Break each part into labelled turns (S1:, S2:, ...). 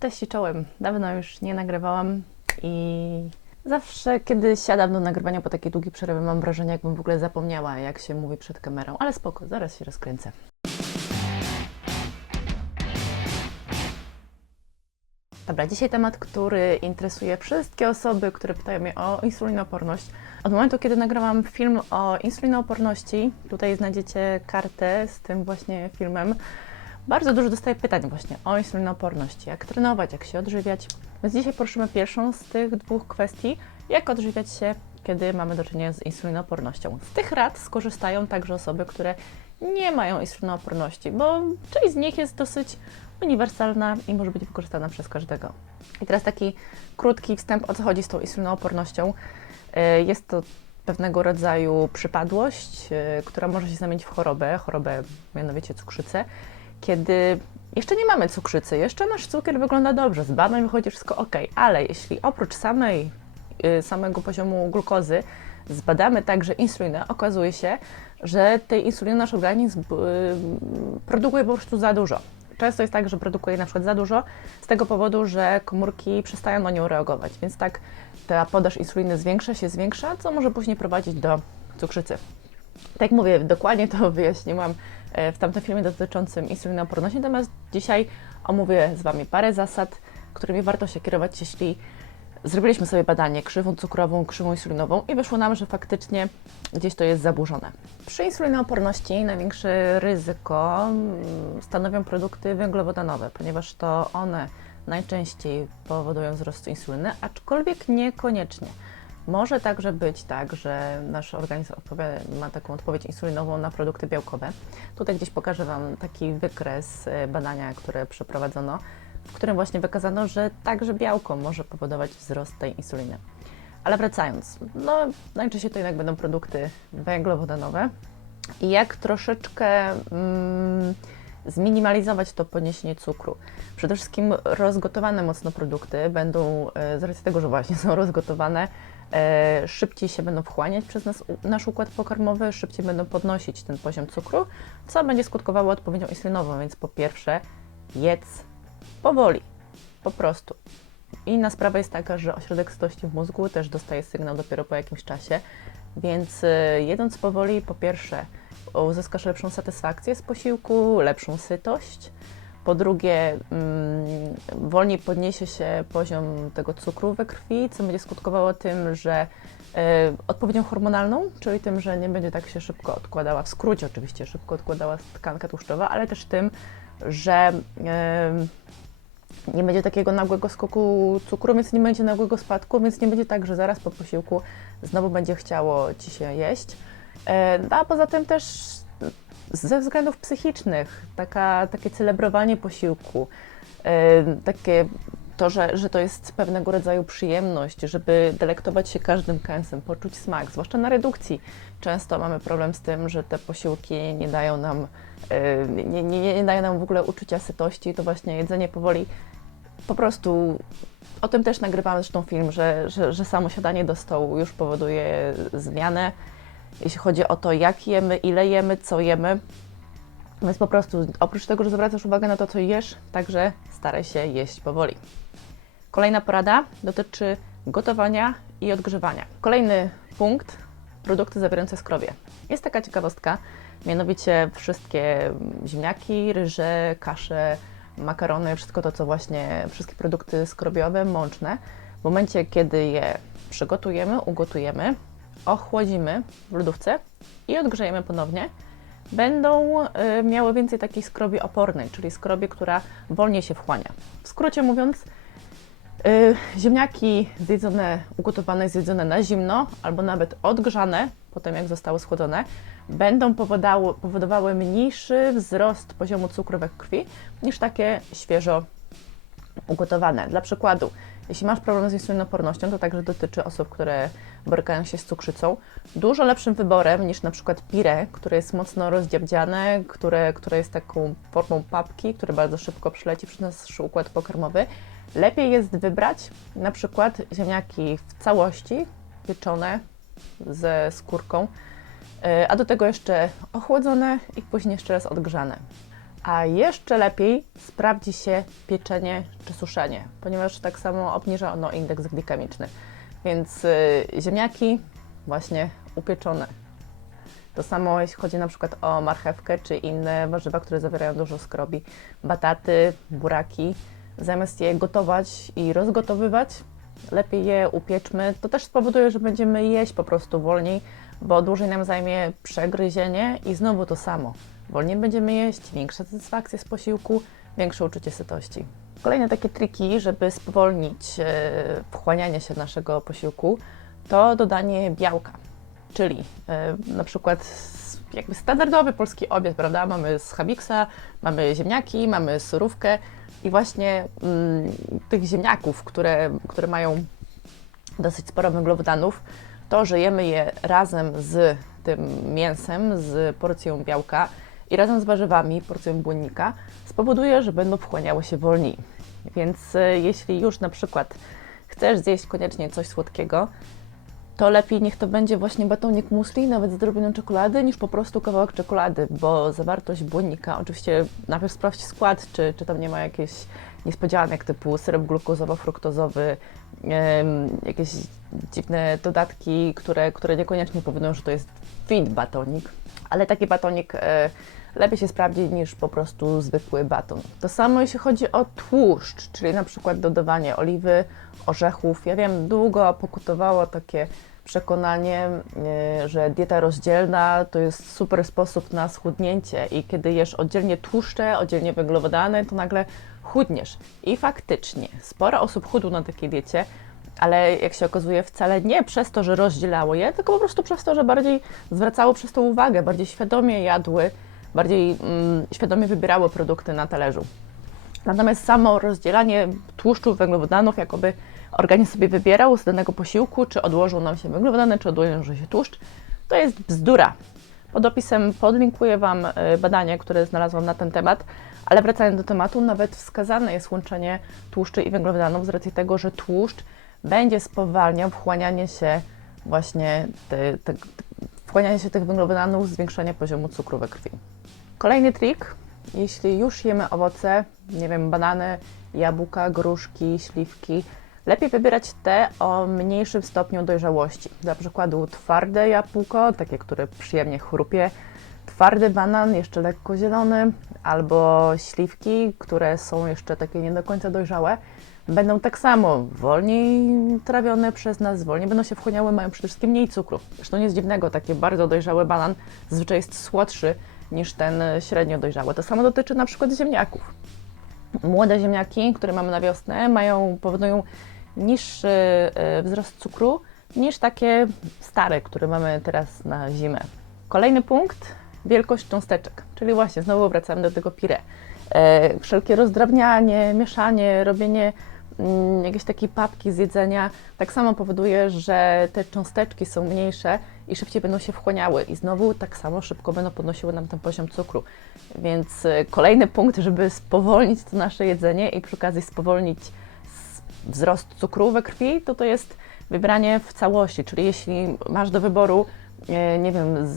S1: Cześć czołem. Dawno już nie nagrywałam i zawsze, kiedy siadam do nagrywania po takiej długiej przerwie, mam wrażenie, jakbym w ogóle zapomniała, jak się mówi przed kamerą. Ale spoko, zaraz się rozkręcę. Dobra, dzisiaj temat, który interesuje wszystkie osoby, które pytają mnie o insulinoporność. Od momentu, kiedy nagrałam film o insulinooporności, tutaj znajdziecie kartę z tym właśnie filmem, bardzo dużo dostaję pytań właśnie o insulinooporność, jak trenować, jak się odżywiać. Więc dzisiaj poruszymy pierwszą z tych dwóch kwestii, jak odżywiać się, kiedy mamy do czynienia z insulinoopornością. Z tych rad skorzystają także osoby, które nie mają insulinooporności, bo część z nich jest dosyć uniwersalna i może być wykorzystana przez każdego. I teraz taki krótki wstęp, o co chodzi z tą insulinoopornością. E, Jest to pewnego rodzaju przypadłość, e, która może się zamienić w chorobę, chorobę mianowicie cukrzycę, kiedy jeszcze nie mamy cukrzycy, jeszcze nasz cukier wygląda dobrze, z badań wychodzi wszystko ok, ale jeśli oprócz samej, y, samego poziomu glukozy zbadamy także insulinę, okazuje się, że tej insuliny nasz organizm y, produkuje po prostu za dużo. Często jest tak, że produkuje na przykład za dużo z tego powodu, że komórki przestają na nią reagować, więc tak ta podaż insuliny zwiększa się, zwiększa, co może później prowadzić do cukrzycy. Tak jak mówię, dokładnie to wyjaśniłam w tamtym filmie dotyczącym insulinooporności, natomiast dzisiaj omówię z Wami parę zasad, którymi warto się kierować, jeśli zrobiliśmy sobie badanie krzywą cukrową, krzywą insulinową i wyszło nam, że faktycznie gdzieś to jest zaburzone. Przy insulinooporności największe ryzyko mm, stanowią produkty węglowodanowe, ponieważ to one najczęściej powodują wzrost insuliny, aczkolwiek niekoniecznie. Może także być tak, że nasz organizm ma taką odpowiedź insulinową na produkty białkowe. Tutaj gdzieś pokażę Wam taki wykres e, badania, które przeprowadzono, w którym właśnie wykazano, że także białko może powodować wzrost tej insuliny. Ale wracając, no najczęściej to jednak będą produkty węglowodanowe. I jak troszeczkę mm, zminimalizować to podniesienie cukru? Przede wszystkim rozgotowane mocno produkty będą, e, z racji tego, że właśnie są rozgotowane, szybciej się będą wchłaniać przez nas, nasz układ pokarmowy, szybciej będą podnosić ten poziom cukru, co będzie skutkowało odpowiedzią insulinową. Więc po pierwsze, jedz powoli, po prostu. Inna sprawa jest taka, że ośrodek sytości w mózgu też dostaje sygnał dopiero po jakimś czasie, więc e, jedząc powoli, po pierwsze, uzyskasz lepszą satysfakcję z posiłku, lepszą sytość. Po drugie, mm, wolniej podniesie się poziom tego cukru we krwi, co będzie skutkowało tym, że e, odpowiedzią hormonalną, czyli tym, że nie będzie tak się szybko odkładała, w skrócie oczywiście, szybko odkładała tkanka tłuszczowa, ale też tym, że e, nie będzie takiego nagłego skoku cukru, więc nie będzie nagłego spadku, więc nie będzie tak, że zaraz po posiłku znowu będzie chciało Ci się jeść. E, A poza tym też ze względów psychicznych, taka, takie celebrowanie posiłku, e, takie to, że, że to jest pewnego rodzaju przyjemność, żeby delektować się każdym kęsem, poczuć smak, zwłaszcza na redukcji. Często mamy problem z tym, że te posiłki nie dają nam, e, nie, nie, nie dają nam w ogóle uczucia sytości, to właśnie jedzenie powoli po prostu o tym też nagrywałam zresztą film, że, że, że samo siadanie do stołu już powoduje zmianę, jeśli chodzi o to, jak jemy, ile jemy, co jemy. Więc po prostu oprócz tego, że zwracasz uwagę na to, co jesz, także staraj się jeść powoli. Kolejna porada dotyczy gotowania i odgrzewania. Kolejny punkt produkty zawierające skrowie. Jest taka ciekawostka, mianowicie wszystkie ziemniaki, ryże, kasze, makarony, wszystko to, co właśnie, wszystkie produkty skrobiowe, mączne, w momencie, kiedy je przygotujemy, ugotujemy, ochłodzimy w lodówce i odgrzejemy ponownie, będą y, miały więcej takiej skrobi opornej, czyli skrobi, która wolniej się wchłania. W skrócie mówiąc, y, ziemniaki zjedzone, ugotowane, zjedzone na zimno albo nawet odgrzane, potem jak zostały schłodzone, będą powodało, powodowały mniejszy wzrost poziomu cukru we krwi niż takie świeżo ugotowane. Dla przykładu, jeśli masz problem z insulinopornością, to także dotyczy osób, które borykają się z cukrzycą. Dużo lepszym wyborem niż na przykład pire, które jest mocno rozdziabdziane, które, które jest taką formą papki, które bardzo szybko przyleci przez nasz układ pokarmowy. Lepiej jest wybrać na przykład ziemniaki w całości, pieczone ze skórką, e, a do tego jeszcze ochłodzone i później jeszcze raz odgrzane. A jeszcze lepiej sprawdzi się pieczenie czy suszenie, ponieważ tak samo obniża ono indeks glikemiczny. Więc y, ziemniaki właśnie upieczone. To samo jeśli chodzi na przykład o marchewkę czy inne warzywa, które zawierają dużo skrobi, bataty, buraki. Zamiast je gotować i rozgotowywać, lepiej je upieczmy. To też spowoduje, że będziemy jeść po prostu wolniej, bo dłużej nam zajmie przegryzienie i znowu to samo. Wolniej będziemy jeść, większa satysfakcja z posiłku, większe uczucie sytości. Kolejne takie triki, żeby spowolnić e, wchłanianie się naszego posiłku, to dodanie białka. Czyli e, na przykład jakby standardowy polski obiad, prawda? Mamy schabiksa, mamy ziemniaki, mamy surówkę i właśnie mm, tych ziemniaków, które, które mają dosyć sporo węglowodanów, to, że jemy je razem z tym mięsem, z porcją białka i razem z warzywami, porcją błonnika, spowoduje, że będą wchłaniały się wolniej. Więc e, jeśli już na przykład chcesz zjeść koniecznie coś słodkiego, to lepiej niech to będzie właśnie batonik musli, nawet z odrobiną czekolady, niż po prostu kawałek czekolady, bo zawartość błonnika, oczywiście najpierw sprawdź skład, czy, czy tam nie ma jakichś niespodzianek typu syrop glukozowo-fruktozowy, jakieś dziwne dodatki, które, które niekoniecznie powodują, że to jest fit batonik, ale taki batonik e, lepiej się sprawdzi niż po prostu zwykły baton. To samo jeśli chodzi o tłuszcz, czyli na przykład dodawanie oliwy, orzechów. Ja wiem, długo pokutowało takie przekonanie, e, że dieta rozdzielna to jest super sposób na schudnięcie i kiedy jesz oddzielnie tłuszcze, oddzielnie węglowodany, to nagle chudniesz. I faktycznie, sporo osób chudło na takiej diecie, ale jak się okazuje, wcale nie przez to, że rozdzielało je, tylko po prostu przez to, że bardziej zwracało przez to uwagę, bardziej świadomie jadły, bardziej mm, świadomie wybierały produkty na talerzu. Natomiast samo rozdzielanie tłuszczów, węglowodanów, jakoby organizm sobie wybierał z danego posiłku, czy odłożą nam się węglowodany, czy odłoży się tłuszcz, to jest bzdura. Pod opisem podlinkuję Wam e, badanie, które znalazłam na ten temat, ale wracając do tematu, nawet wskazane jest łączenie tłuszczy i węglowodanów z racji tego, że tłuszcz będzie spowalniał wchłanianie się właśnie te, te, wchłanianie się tych węglowodanów, zwiększanie poziomu cukru we krwi. Kolejny trik, jeśli już jemy owoce, nie wiem, banany, jabłka, gruszki, śliwki, lepiej wybierać te o mniejszym stopniu dojrzałości. Dla przykładu twarde jabłko, takie, które przyjemnie chrupie, twardy banan, jeszcze lekko zielony, albo śliwki, które są jeszcze takie nie do końca dojrzałe, będą tak samo wolniej trawione przez nas, wolniej będą się wchłaniały, mają przede wszystkim mniej cukru. Zresztą nic dziwnego, taki bardzo dojrzały banan zazwyczaj jest słodszy niż ten średnio dojrzały. To samo dotyczy na przykład ziemniaków. Młode ziemniaki, które mamy na wiosnę, mają, powodują niższy e, wzrost cukru niż takie stare, które mamy teraz na zimę. Kolejny punkt, wielkość cząsteczek, czyli właśnie znowu wracamy do tego pire. E, wszelkie rozdrabnianie, mieszanie, robienie mm, jakiejś takiej papki z jedzenia tak samo powoduje, że te cząsteczki są mniejsze i szybciej będą się wchłaniały i znowu tak samo szybko będą podnosiły nam ten poziom cukru. Więc e, kolejny punkt, żeby spowolnić to nasze jedzenie i przy okazji spowolnić wzrost cukru we krwi, to to jest wybranie w całości, czyli jeśli masz do wyboru nie wiem, z,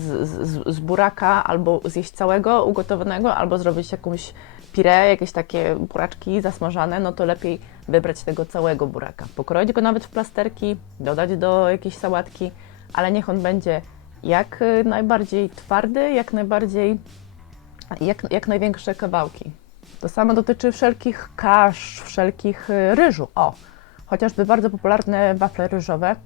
S1: z, z, z buraka albo zjeść całego ugotowanego, albo zrobić jakąś pire, jakieś takie buraczki zasmażane, no to lepiej wybrać tego całego buraka. Pokroić go nawet w plasterki, dodać do jakiejś sałatki, ale niech on będzie jak y, najbardziej twardy, jak najbardziej, jak, jak największe kawałki. To samo dotyczy wszelkich kasz, wszelkich y, ryżu. O, chociażby bardzo popularne wafle ryżowe,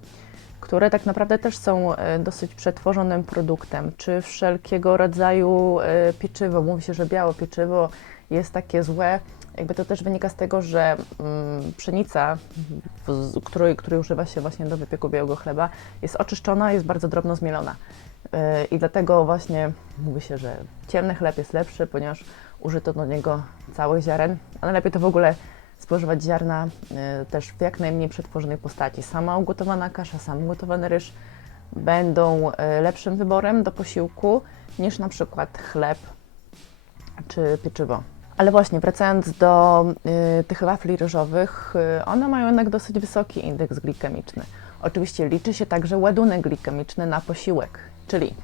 S1: które tak naprawdę też są e, dosyć przetworzonym produktem, czy wszelkiego rodzaju e, pieczywo. Mówi się, że białe pieczywo jest takie złe. Jakby to też wynika z tego, że mm, pszenica, której, której używa się właśnie do wypieku białego chleba, jest oczyszczona, jest bardzo drobno zmielona. E, I dlatego właśnie mówi się, że ciemny chleb jest lepszy, ponieważ użyto do niego całych ziaren, ale lepiej to w ogóle spożywać ziarna y, też w jak najmniej przetworzonej postaci. Sama ugotowana kasza, sam ugotowany ryż będą y, lepszym wyborem do posiłku niż na przykład chleb czy pieczywo. Ale właśnie, wracając do y, tych wafli ryżowych, y, one mają jednak dosyć wysoki indeks glikemiczny. Oczywiście liczy się także ładunek glikemiczny na posiłek, czyli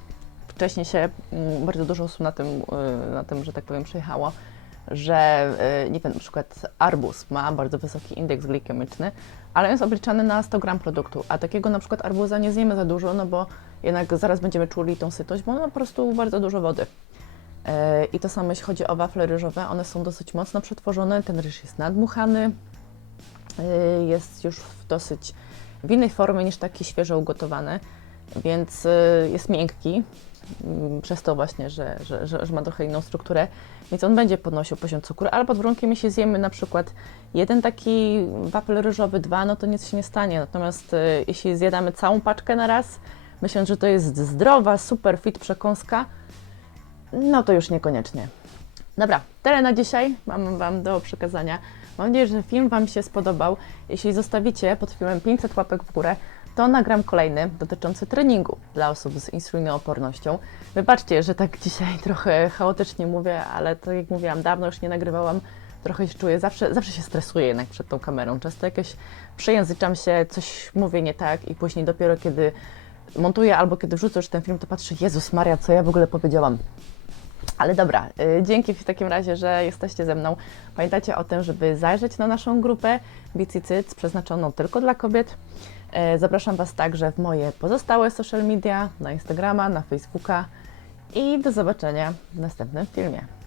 S1: wcześniej się mm, bardzo dużo osób na tym, y, na tym, że tak powiem, przejechało, że y, nie wiem, na przykład arbuz ma bardzo wysoki indeks glikemiczny, ale jest obliczany na 100 gram produktu, a takiego na przykład arbuza nie zjemy za dużo, no bo jednak zaraz będziemy czuli tą sytość, bo on ma po prostu bardzo dużo wody. E, I to samo jeśli chodzi o wafle ryżowe, one są dosyć mocno przetworzone, ten ryż jest nadmuchany, e, jest już w dosyć w innej formie niż taki świeżo ugotowany, więc jest miękki, mm, przez to właśnie, że, że, że, że ma trochę inną strukturę, więc on będzie podnosił poziom cukru, ale pod warunkiem, jeśli zjemy na przykład jeden taki wafel ryżowy, dwa, no to nic się nie stanie, natomiast e, jeśli zjadamy całą paczkę na raz, myśląc, że to jest zdrowa, super fit przekąska, no to już niekoniecznie. Dobra, tyle na dzisiaj mam Wam do przekazania. Mam nadzieję, że film Wam się spodobał. Jeśli zostawicie pod filmem 500 łapek w górę, to nagram kolejny dotyczący treningu dla osób z insulinoopornością. Wybaczcie, że tak dzisiaj trochę chaotycznie mówię, ale tak jak mówiłam, dawno już nie nagrywałam. Trochę się czuję, zawsze, zawsze się stresuję jednak przed tą kamerą. Często jakieś przejęzyczam się, coś mówię nie tak i później dopiero kiedy montuję albo kiedy wrzucę już ten film, to patrzę, Jezus Maria, co ja w ogóle powiedziałam. Ale dobra, y, dzięki w takim razie, że jesteście ze mną. Pamiętajcie o tym, żeby zajrzeć na naszą grupę Bicycyc przeznaczoną tylko dla kobiet. E, Zapraszam Was także w moje pozostałe social media, na Instagrama, na Facebooka i do zobaczenia w następnym filmie.